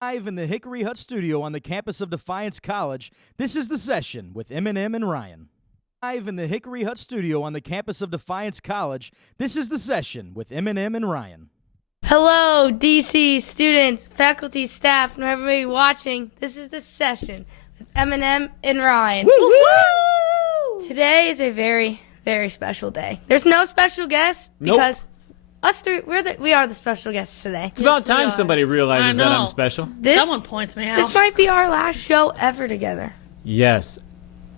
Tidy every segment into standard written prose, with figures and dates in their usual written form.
Live in the Hickory Hut studio on the campus of Defiance College, this is The Session with Eminem and Ryan. Live in the Hickory Hut studio on the campus of Defiance College, this is The Session with Eminem and Ryan. Hello, DC students, faculty, staff, and everybody watching. This is The Session with Eminem and Ryan. Woo, woo! Today is a very, very special day. There's no special guest because us three, we are the special guests today. It's about time somebody realizes that I'm special. Someone points me out. This might be our last show ever together. Yes.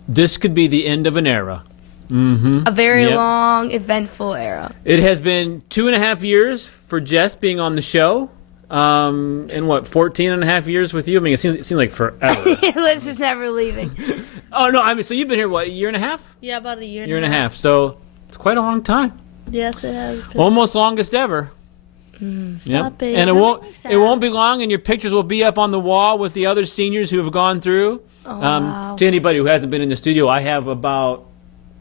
This could be the end of an era. Mm-hmm. A very long, eventful era. It has been 2.5 years for Jess being on the show. And what, 14.5 years with you? I mean, it seems like forever. Liz is never leaving. Oh, no, I mean, so you've been here, what, a year and a half? Yeah, about a year and a half. So it's quite a long time. Yes, it has been. Almost longest ever. Stop it. And it won't be long, and your pictures will be up on the wall with the other seniors who have gone through. Oh, wow. To anybody who hasn't been in the studio, I have about,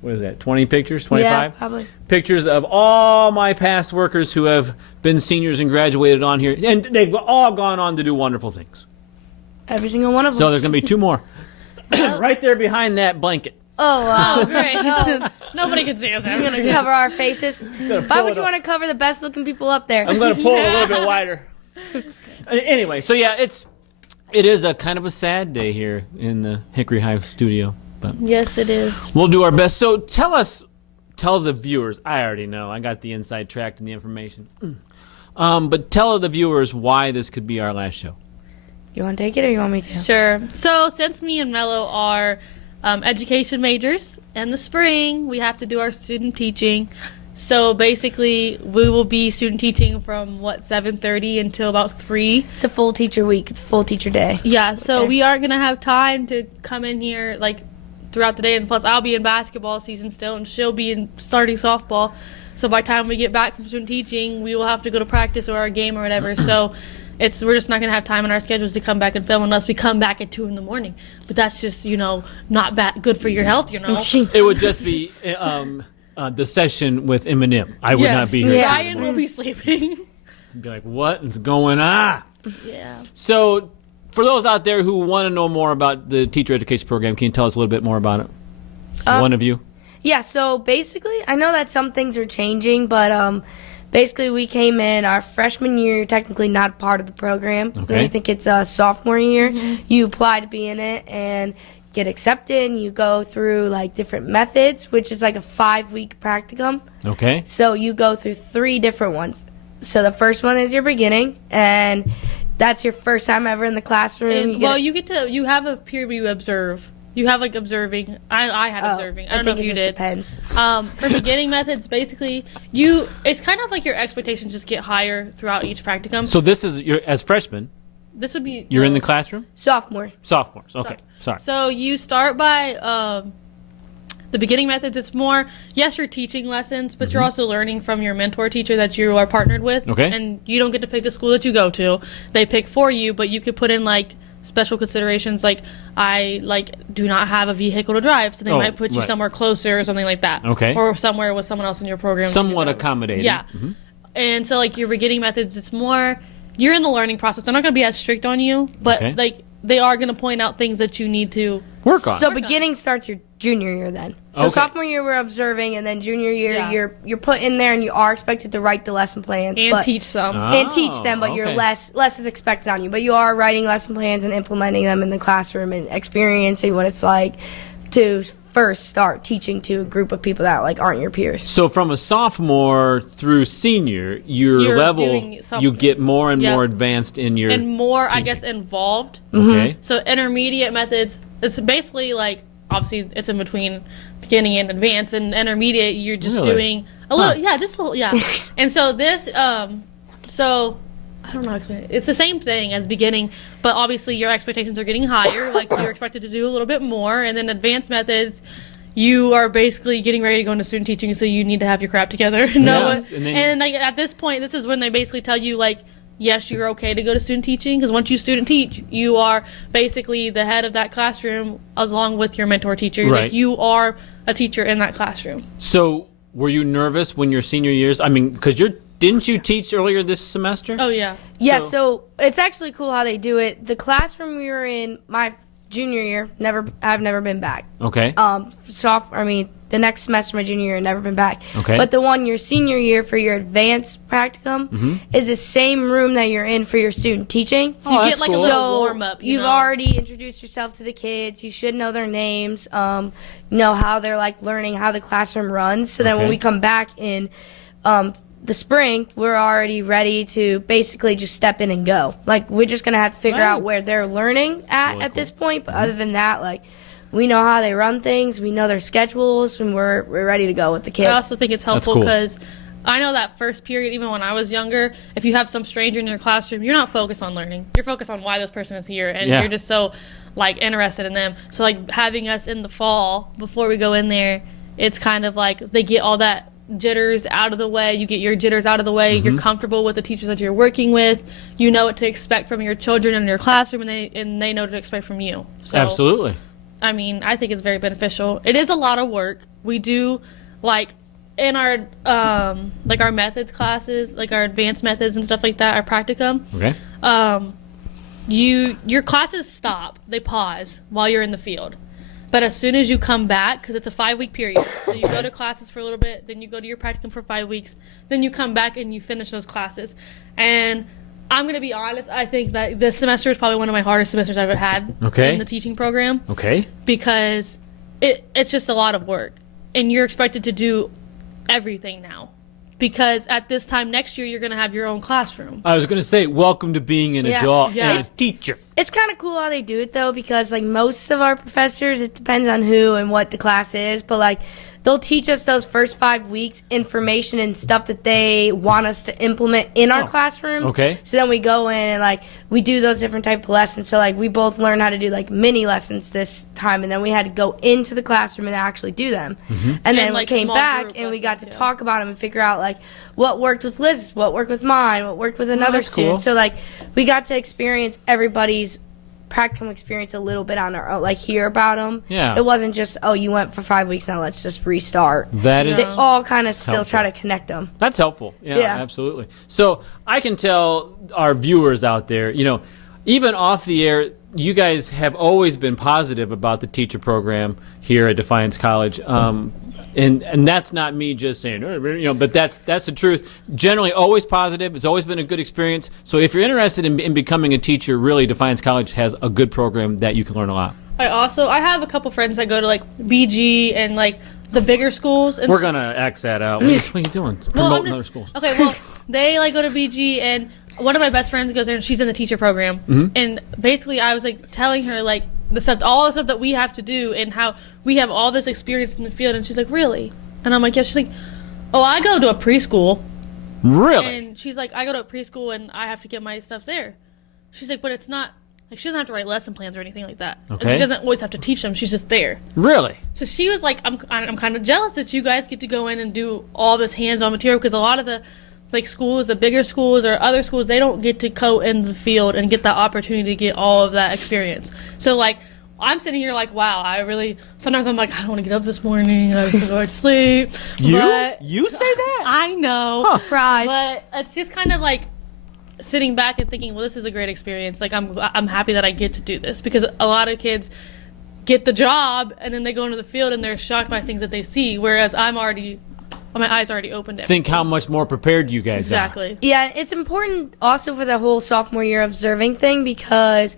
20 pictures, 25? Yeah, probably. Pictures of all my past workers who have been seniors and graduated on here. And they've all gone on to do wonderful things. Every single one of them. So there's going to be 2 more. Right there behind that blanket. Oh, wow. Oh, great. Nobody can see us. I'm going to cover our faces. Why would you want to cover the best looking people up there? I'm going to pull a little bit wider. Anyway, so yeah, it is a kind of a sad day here in the Hickory Hive studio. But Yes, it is. we'll do our best. So tell the viewers. I already know. I got the inside track and the information. But tell the viewers why this could be our last show. You want to take it or you want me to? Sure. So since me and Mello are education majors, in the spring we have to do our student teaching. So basically we will be student teaching from 7:30 until about 3. It's a full teacher week. It's a full teacher day. Yeah, so Okay. we aren't going to have time to come in here throughout the day, and plus I'll be in basketball season still and she'll be in starting softball. So by the time we get back from student teaching, we will have to go to practice or a game or whatever. So we're just not going to have time in our schedules to come back and film unless we come back at 2 in the morning. But that's just, not good for your health, It would just be the session with Eminem. I would not be here. Yeah. Ryan will be sleeping. Be like, what is going on? Yeah. So, for those out there who want to know more about the teacher education program, can you tell us a little bit more about it? One of you. Yeah, so basically, I know that some things are changing, but basically we came in our freshman year, you're technically not part of the program. Okay. I think it's sophomore year. You apply to be in it and get accepted, and you go through different methods, which is a 5-week practicum. Okay. So you go through 3 different ones. So the first one is your beginning, and that's your first time ever in the classroom. You have a period where you observe. You have observing. I had observing. I don't know if you did. Depends. For beginning methods, basically, it's kind of like your expectations just get higher throughout each practicum. So this is as freshmen. This would be You're in the classroom. Sophomore. Sophomores. Okay. Sorry. So you start by the beginning methods. It's more, yes, you're teaching lessons, but you're also learning from your mentor teacher that you are partnered with. Okay. And you don't get to pick the school that you go to. They pick for you, but you could put in special considerations I do not have a vehicle to drive, so they might put you somewhere closer or something like that. Okay. Or somewhere with someone else in your program. Somewhat accommodating. Yeah. And so your beginning methods, it's more, you're in the learning process. They're not going to be as strict on you, but they are going to point out things that you need to work on. So beginning starts your junior year then. So sophomore year we're observing, and then junior year you're put in there and you are expected to write the lesson plans and teach some. and teach them, but you're less is expected on you. But you are writing lesson plans and implementing them in the classroom and experiencing what it's like to first start teaching to a group of people that aren't your peers. So from a sophomore through senior, your level, you get more and more advanced in your and more, teaching. I guess, involved. Okay. So intermediate methods, it's basically obviously it's in between beginning and advanced, and intermediate you're just doing a little, And so this, so I don't know how to explain it. It's the same thing as beginning, but obviously your expectations are getting higher. You're expected to do a little bit more, and then advanced methods, you are basically getting ready to go into student teaching, so you need to have your crap together. And at this point, this is when they basically tell you yes, you're okay to go to student teaching, because once you student teach, you are basically the head of that classroom along with your mentor teacher. Right. You are a teacher in that classroom. So were you nervous when your senior years? I mean, because didn't you teach earlier this semester? Oh, yeah. Yeah, so it's actually cool how they do it. The classroom we were in my junior year, I've never been back. Okay. The next semester, my junior year, never been back. Okay. But the one your senior year for your advanced practicum is the same room that you're in for your student teaching. So you get like cool. a little warm up. You've already introduced yourself to the kids. You should know their names. Know how they're like learning how the classroom runs. So then when we come back in the spring, we're already ready to basically just step in and go. Like we're just gonna have to figure out where they're learning at this point. But other than that, like we know how they run things. We know their schedules, and we're ready to go with the kids. I also think it's helpful because I know that first period, even when I was younger, if you have some stranger in your classroom, you're not focused on learning. You're focused on why this person is here, and you're just so like interested in them. So like having us in the fall before we go in there, it's kind of like they get all that jitters out of the way. You get your jitters out of the way. You're comfortable with the teachers that you're working with. You know what to expect from your children in your classroom, and they know what to expect from you. So, absolutely. I mean, I think it's very beneficial. It is a lot of work. We do, like, in our our methods classes, like our advanced methods and stuff like that, our practicum. Okay. Your classes stop. They pause while you're in the field. But as soon as you come back, because it's a 5-week period, so you go to classes for a little bit, then you go to your practicum for 5 weeks, then you come back and you finish those classes. And I'm going to be honest, I think that this semester is probably one of my hardest semesters I've ever had in the teaching program. Okay. Because it's just a lot of work. And you're expected to do everything now. Because at this time next year, you're going to have your own classroom. I was going to say, welcome to being an adult and a teacher. It's kind of cool how they do it, though, because, like, most of our professors, it depends on who and what the class is, but, like, they'll teach us those first 5 weeks information and stuff that they want us to implement in our classrooms. Okay. So then we go in and, like, we do those different type of lessons. So, like, we both learned how to do, like, mini lessons this time, and then we had to go into the classroom and actually do them. And then like, we came small back group and we got to lessons, talk about them and figure out, like, what worked with Liz, what worked with mine, what worked with another that's student. cool. So, like, we got to experience everybody's practicum experience a little bit on our own, like hear about them. Yeah. It wasn't just, oh, you went for 5 weeks, now let's just restart. That is They all kind of still helpful. try to connect them. That's helpful. Yeah, Yeah. absolutely. So I can tell our viewers out there, even off the air, you guys have always been positive about the teacher program here at Defiance College. And that's not me just saying, but that's the truth. Generally, always positive. It's always been a good experience. So if you're interested in becoming a teacher, really, Defiance College has a good program that you can learn a lot. I have a couple friends that go to like BG and like the bigger schools. And We're gonna X that out. What are you doing? Promoting other schools. Okay, well, they like go to BG, and one of my best friends goes there, and she's in the teacher program. And basically, I was like telling her like all the stuff that we have to do, and how we have all this experience in the field. And she's like, really? And I'm like, yeah. She's like, oh, I go to a preschool. Really? And she's like, I go to a preschool, and I have to get my stuff there. She's like, but it's not. Like, she doesn't have to write lesson plans or anything like that. Okay. And she doesn't always have to teach them. She's just there. Really? So she was like, I'm kind of jealous that you guys get to go in and do all this hands-on material, because a lot of the like schools, the bigger schools or other schools, they don't get to go in the field and get that opportunity to get all of that experience. So like, I'm sitting here like, wow, sometimes I'm like, I don't want to get up this morning. I just go to sleep. You say that? I know. Surprise. But it's just kind of like sitting back and thinking, well, this is a great experience. Like, I'm happy that I get to do this, because a lot of kids get the job and then they go into the field and they're shocked by things that they see, whereas my eyes already opened to Think how much more prepared you guys are. exactly. Yeah, it's important also for the whole sophomore year observing thing, because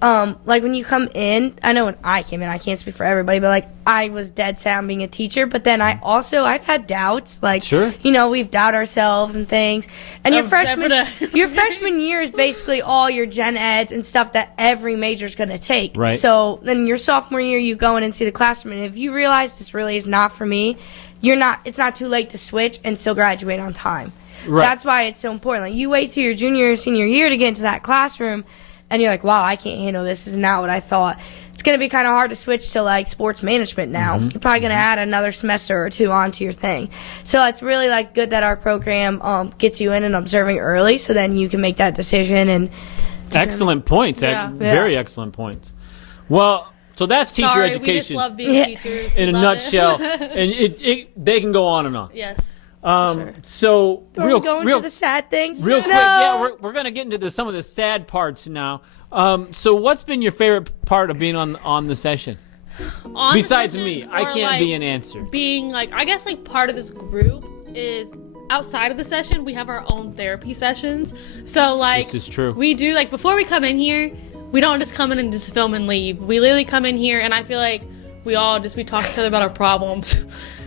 like when you come in, I know when I came in, I can't speak for everybody, but like I was dead set on being a teacher, but then I've had doubts, like, Sure. We've doubted ourselves and things, and your freshman year is basically all your gen eds and stuff that every major is going to take. Right. So then your sophomore year, you go in and see the classroom, and if you realize this really is not for me, it's not too late to switch and still graduate on time. Right. That's why it's so important. Like, you wait till your junior or senior year to get into that classroom, and you're like, wow, I can't handle this. This is not what I thought. It's going to be kind of hard to switch to, like, sports management now. You're probably going to add another semester or two onto your thing. So it's really, like, good that our program gets you in and observing early, so then you can make that decision. And Excellent points. Yeah. Very excellent points. Well, so that's teacher Sorry, education we just love being teachers. in a We love it. nutshell. And they can go on and on. Yes. So Are we going to the sad things? Real quick, No. yeah, we're gonna get into some of the sad parts now. So what's been your favorite part of being on the session? Besides me, I can't be an answer. Being like, I guess like part of this group is outside of the session, we have our own therapy sessions. So like, This is true. We do like before we come in here, we don't just come in and just film and leave. We literally come in here, and I feel like we talk to each other about our problems.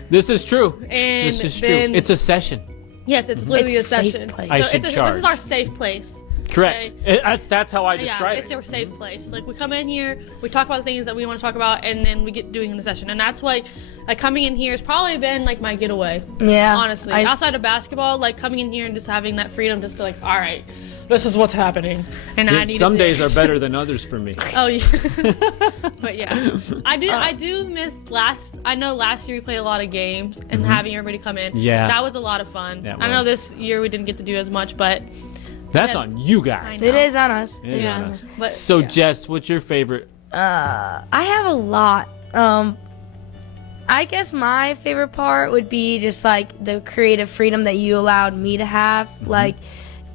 This is true. And this is true. then- It's a session. Yes, it's literally It's a a safe session. place. I So should this charge. is our safe place. Correct. Okay? That's how I Yeah, describe it's it. our safe place. Like we come in here, we talk about the things that we want to talk about, and then we get doing in the session. And that's like coming in here has probably been like my getaway. Yeah. Honestly, outside of basketball, like coming in here and just having that freedom, just to like, all right, this is what's happening, and I need. Some days are better than others for me. Oh yeah. But yeah, I do miss last. I know last year we played a lot of games and having everybody come in. Yeah. That was a lot of fun. That I know was. this year we didn't get to do as much, but That's Yeah. on you I guys. know. It is on us. It is Yeah. on us. But So yeah. Jess, what's your favorite? I have a lot. I guess my favorite part would be just like the creative freedom that you allowed me to have. Like,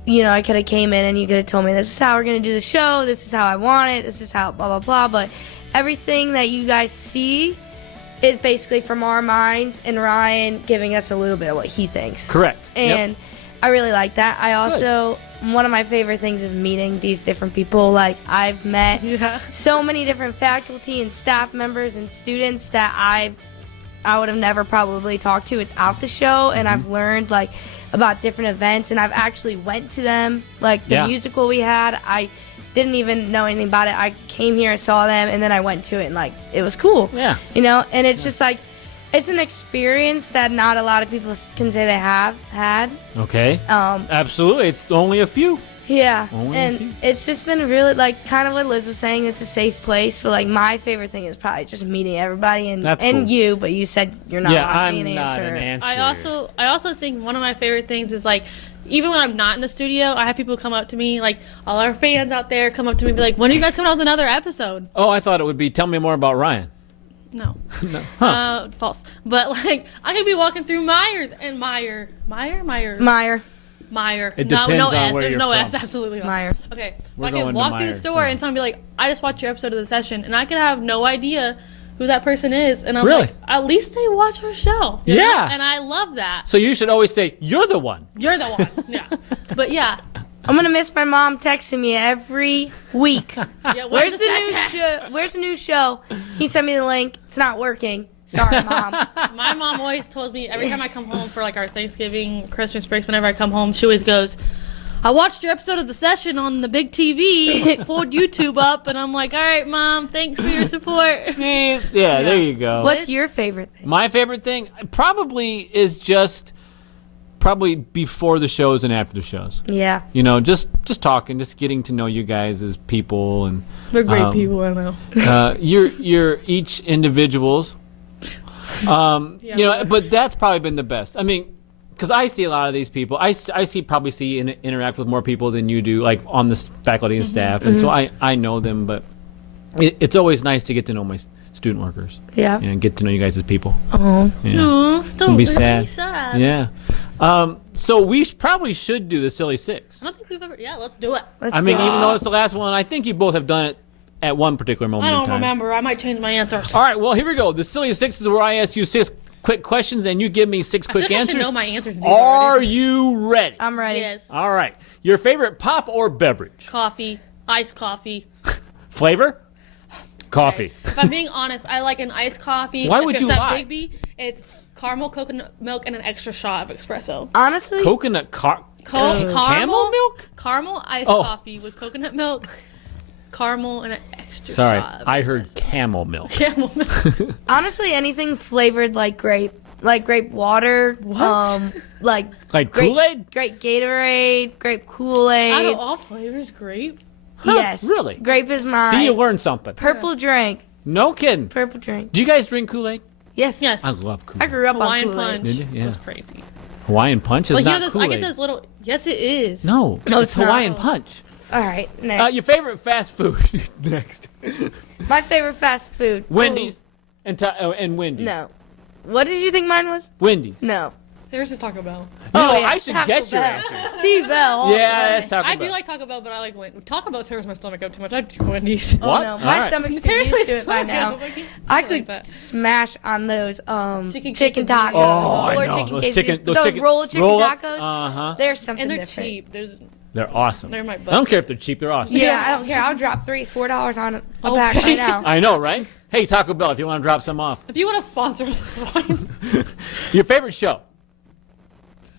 you know, I could have came in and you could have told me this is how we're gonna do the show. This is how I want it. This is how blah blah blah. But everything that you guys see is basically from our minds and Ryan giving us a little bit of what he thinks. Correct. And I really like that. I also, one of my favorite things is meeting these different people. Like, I've met Yeah. so many different faculty and staff members and students that I would have never probably talked to without the show. And I've learned, like, about different events. And I've actually went to them. Like, the Yeah. musical we had, I didn't even know anything about it. I came here, saw them, and then I went to it. And, like, it was cool. Yeah. You know? And it's just, like, it's an experience that not a lot of people can say they have had. Okay. Absolutely. It's only a few. Yeah, Only a few. and it's just been really, like, kind of what Liz was saying, it's a safe place, but, like, my favorite thing is probably just meeting everybody and That's and cool. you, but you said you're not Yeah, allowed to be I'm an not answer. an answer. I also think one of my favorite things is like, even when I'm not in the studio, I have people come up to me, like all our fans out there come up to me and be like, when are you guys coming out with another episode? Oh, I thought it would be tell me more about Ryan. No. No. Huh. False. But like, I could be walking through Myers and Meyer. It depends no on S. where There's you're no from. S. Absolutely not. Meyer. Okay. We're I going can to walk through Meyer. the store and someone be like, I just watched your episode of the session, and I could have no idea who that person is, and I'm Really? like, at least they watch our show. you know? Yeah. And I love that. So you should always say you're the one. You're the one. Yeah. But yeah. I'm gonna miss my mom texting me every week. Yeah. Where's the new show? Where's the new show? He sent me the link. It's not working. Sorry, Mom. My mom always tells me every time I come home for like our Thanksgiving, Christmas breaks, whenever I come home, she always goes, I watched your episode of the session on the big TV, pulled YouTube up, and I'm like, all right, Mom, thanks for your support. See? Yeah, there you go. What's your favorite thing? My favorite thing probably is just before the shows and after the shows. Yeah. You know, just talking, just getting to know you guys as people, and We're great people, I know. you're each individuals. You know, but that's probably been the best. I mean, because I see a lot of these people. I probably see and interact with more people than you do, like on the faculty and staff, and so I know them. But it's always nice to get to know my student workers. Yeah. And get to know you guys as people. Oh. Yeah. Aw, It's don't gonna be be sad. sad. Yeah. So we probably should do the silly six. I don't think we've ever. Yeah, let's do it. Let's I mean, do it. even though it's the last one, I think you both have done it at one particular moment I in don't time. remember. I might change my answer. All right, well, here we go. The silly six is where I ask you 6 quick questions and you give me 6 I feel quick like I answers. should know my answers to these Are already. you ready? I'm ready. Yes. All right. Your favorite pop or beverage? Coffee. Iced coffee. Flavor? Coffee. If I'm being honest, I like an iced coffee. Why If would it's you at lie? Bigby, it's caramel, coconut milk, and an extra shot of espresso. Honestly, Coconut camel milk? Caramel iced Oh. coffee with coconut milk, caramel, and an extra Sorry, shot of I heard espresso. camel milk. Camel milk. honestly, anything flavored like grape water. What? Like Like grape- Kool-Aid? Grape Gatorade, grape Kool-Aid. Out of all flavors, grape. Huh, Yes. really? Grape is mine. See, you learned something. Purple drink. No kidding. Purple drink. Do you guys drink Kool-Aid? Yes. Yes. I love I Kool-Aid. grew up Hawaiian on Kool-Aid. punch. Did you? Yeah. That's crazy. Hawaiian Punch is Like, not I Kool-Aid. get those little. Yes, it is. No, No, it's it's not. Hawaiian Punch. All right, next. Your favorite fast food? Next. My favorite fast food. Wendy's and Wendy's. Ooh, no. What did you think mine was? Wendy's. No. Here's just Taco Bell. No, yeah, I should Taco guess your Bell. answer. T-Bell. Yeah, that's Taco I Bell. do like Taco Bell, but I like Taco Bell tears my stomach up too much. I do Wendy's. Oh What? no, All my right. stomach's too used to it by now. I could that. smash on those chicken quesadillas. tacos Oh, I or know. chicken Those quesadillas. chicken- those Those chicken- roll chicken roll-up? tacos. Uh-huh. They're something And they're different. cheap. They're awesome. They're my I butt. don't care if they're cheap. They're awesome. Yeah, I don't care. I'll drop $3-4 on a pack right now. I know, right? Hey, Taco Bell, if you want to drop some off. If you want to sponsor us, it's fine. Your favorite show?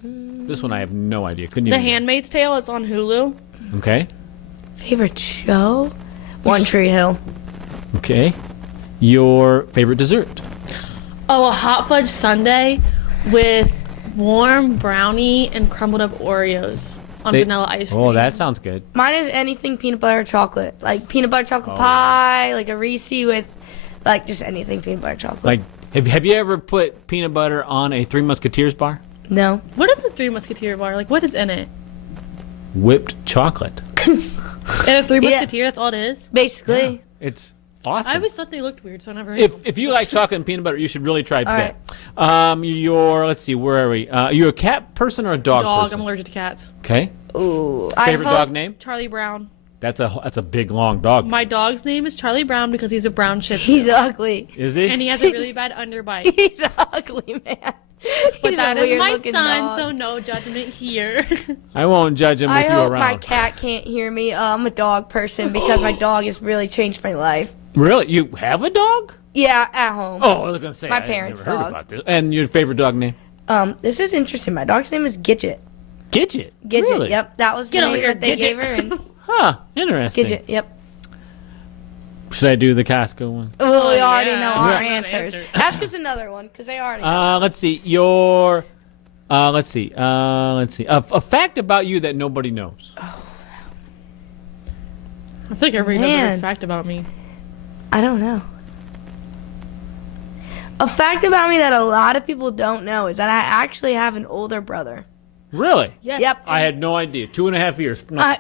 This one I have no idea. Couldn't The even. Handmaid's Tale. It's on Hulu. Okay. Favorite show? One Tree Hill. Okay. Your favorite dessert? Oh, a hot fudge sundae with warm brownie and crumbled up Oreos on vanilla ice cream. Oh, that sounds good. Mine is anything peanut butter or chocolate. Like peanut butter chocolate pie, like a Reese with, like just anything peanut butter chocolate. Like, have you ever put peanut butter on a Three Musketeers bar? No. What is a Three Musketeer bar? Like, what is in it? Whipped chocolate. And a Three Yeah. Musketeer, that's all it is? Basically. It's awesome. I always thought they looked weird, so I never ate them. If you like chocolate and peanut butter, you should really try that. right. Let's see, where are we? You a cat person or a dog person? I'm allergic to cats. Okay. Ooh. Favorite dog name? Charlie Brown. That's a big long dog. My dog's name is Charlie Brown because he's a brown shih tzu. He's ugly. Is he? And he has a really bad underbite. He's ugly, man. But He's that a is weird my looking son, dog. so no judgment here. I won't judge him I with you hope my around. cat can't hear me. I'm a dog person because my dog has really changed my life. Really? You have a dog? Yeah, at home. Oh, I was gonna say My I parents' never heard dog. about this. And your favorite dog name? This is interesting. My dog's name is Gidget. Gidget. Gidget. Really? Yep, that was the Get over name here, that they Gidget. gave her. And Huh. Interesting. Gidget. Yep. Should I do the Costco one? Well, we already yeah. know our Yeah. answers. Ask us another one because they already know. Let's see. Your. Let's see. A fact about you that nobody knows. I feel like everybody knows Man. every fact about me. I don't know. A fact about me that a lot of people don't know is that I actually have an older brother. Really? Yes. Yep. I had no idea. 2.5 years. No.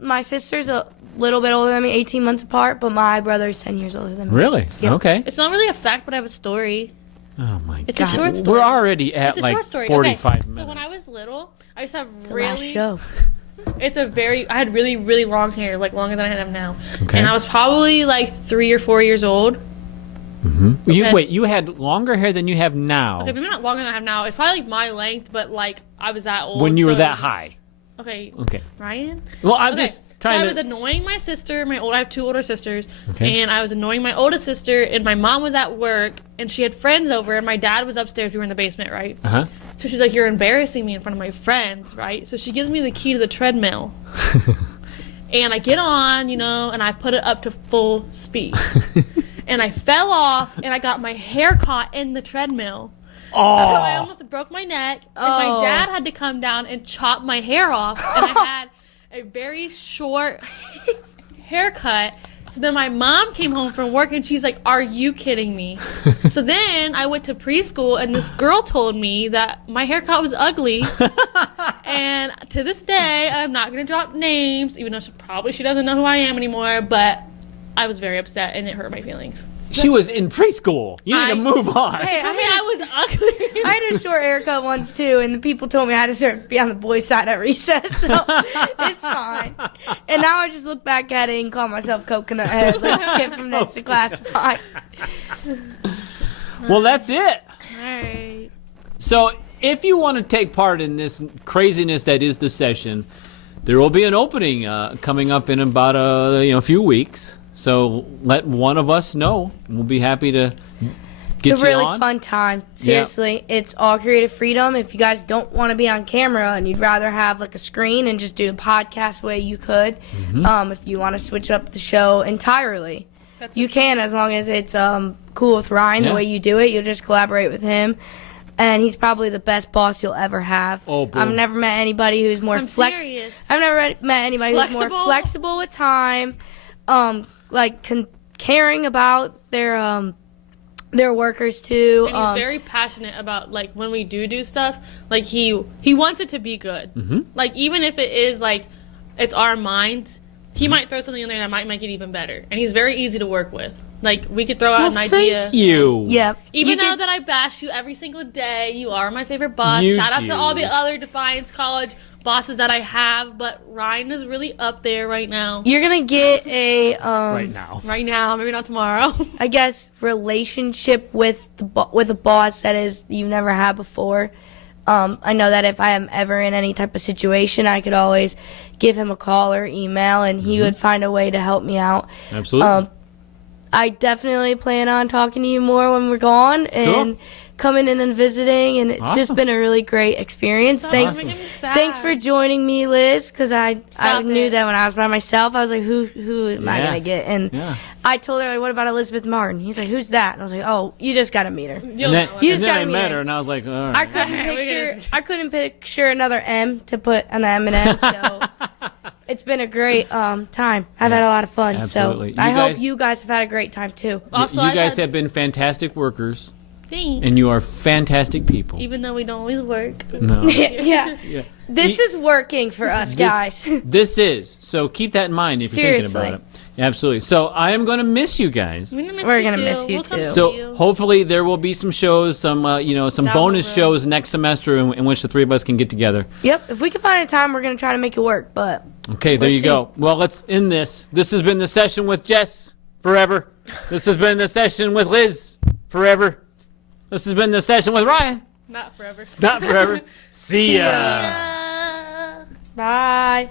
My sister's a little bit older than me, 18 months apart, but my brother's 10 years older than me. Really? Yep. Okay. It's not really a fact, but I have a story. Oh my It's God. a short story. We're already at It's a like short story. 45 okay. minutes. So when I was little, I used to have It's the really last show. I had really, really long hair, like longer than I have now. Okay. And I was probably like 3 or 4 years old. Okay. Wait, you had longer hair than you have now Okay, maybe not longer than I have now. It's probably like my length, but like I was that old. when you were so- that high. Okay. Okay. Ryan? Well, I'm Okay. just So trying I to. was annoying my sister. I have 2 older sisters, Okay. and I was annoying my oldest sister. And my mom was at work, and she had friends over, and my dad was upstairs. We were in the basement, right? Uh-huh. So she's like, "You're embarrassing me in front of my friends, right?" So she gives me the key to the treadmill, and I get on, and I put it up to full speed, and I fell off, and I got my hair caught in the treadmill. So I almost broke my neck, and my Oh. dad had to come down and chop my hair off, and I had a very short haircut. So then my mom came home from work, and she's like, "Are you kidding me?" So then I went to preschool, and this girl told me that my haircut was ugly. And to this day, I'm not going to drop names, even though she doesn't know who I am anymore, but I was very upset, and it hurt my feelings. She was in preschool. You need to I- move on. Hey, I mean, I was ugly. I had a short haircut once too, and the people told me I had to be on the boys' side at recess, so it's fine. And now I just look back at it and call myself Coconut Head, like the kid from Next to Classified. Well, that's it. Alright. So, if you want to take part in this craziness that is the session, there will be an opening coming up in about a few weeks. So let one of us know. We'll be happy to get It's a really you on. fun time. Seriously, it's all creative freedom. If you guys don't want to be on camera and you'd rather have like a screen and just do a podcast way, you could. If you want to switch up the show entirely, you can, as long as it's cool with Ryan Yeah. the way you do it. You'll just collaborate with him, and he's probably the best boss you'll ever have. Oh, boom. I've never met anybody who's more I'm serious. I've never met anybody who's more Flexible? flexible with time, caring about their workers too. And he's very passionate about like when we do stuff. Like he wants it to be good. Mm-hmm. Like even if it is like it's our minds, he might throw something in there that might make it even better. And he's very easy to work with. like we could throw out an idea. Thank you. Yep. Even You though could- that I bash you every single day, you are my favorite boss. You Shout out do. to all the other Defiance College bosses that I have, but Ryan is really up there right now. You're gonna get a Right now. Right now, maybe not tomorrow. I guess relationship with with a boss that is you've never had before. I know that if I am ever in any type of situation, I could always give him a call or email, and he would find a way to help me out. Absolutely. I definitely plan on talking to you more when we're gone and coming in and visiting, and it's just Awesome. been a really great experience. Thanks, Making me sad. thanks for joining me, Liz, because I Stop knew it. that when I was by myself, I was like, who am I Yeah. gonna get? And Yeah. I told her, like, what about Elizabeth Martin? He's like, who's that? And I was like, oh, you just gotta meet her. You'll And then, know You it. just and then gotta I meet met her. her, and I was like, all right. I couldn't picture another M to put on the M&M, so it's been a great time. I've had a lot of fun, Absolutely. so I You hope guys- you guys have had a great time too. Also, you I've guys had- have been fantastic workers, Thanks. and you are fantastic people. Even though we don't always work. No. Yeah. Yeah. This is working for us, guys. This is. So keep that in mind if you're thinking Seriously. about it. Absolutely. So I am going to miss you guys. We're gonna miss you We'll come too. see So you. hopefully there will be some shows, some some Down bonus the road. shows next semester in which the three of us can get together. Yep. If we can find a time, we're gonna try to make it work. But Okay, there Let's you see. go. Well, let's end this. This has been the session with Jess forever. This has been the session with Liz forever. This has been the session with Ryan. Not forever. Not forever. See ya. Yeah. bye.